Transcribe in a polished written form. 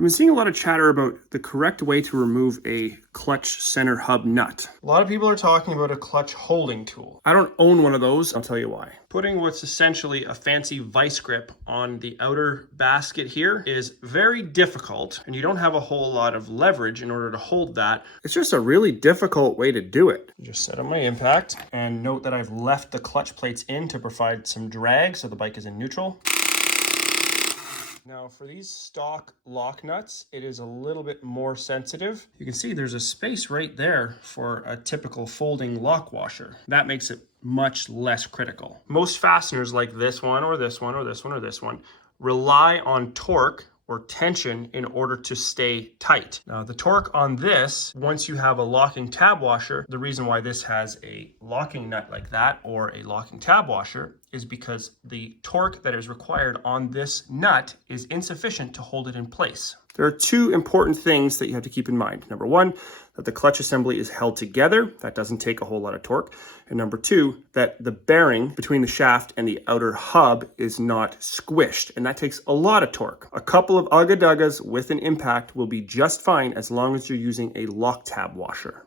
I've been seeing a lot of chatter about the correct way to remove a clutch center hub nut. A lot of people are talking about a clutch holding tool. I don't own one of those, I'll tell you why. Putting what's essentially a fancy vice grip on the outer basket here is very difficult, and you don't have a whole lot of leverage in order to hold that. It's just a really difficult way to do it. Just set up my impact, and note that I've left the clutch plates in to provide some drag so the bike is in neutral. Now for these stock lock nuts, it is a little bit more sensitive. You can see there's a space right there for a typical folding lock washer. That makes it much less critical. Most fasteners like this one or this one or this one or this one rely on torque or tension in order to stay tight. Now the torque on this, once you have a locking tab washer, the reason why this has a locking nut like that or a locking tab washer is because the torque that is required on this nut is insufficient to hold it in place. There are two important things that you have to keep in mind. Number one, that the clutch assembly is held together. That doesn't take a whole lot of torque. And number two, that the bearing between the shaft and the outer hub is not squished. And that takes a lot of torque. A couple of ugga duggas with an impact will be just fine as long as you're using a lock tab washer.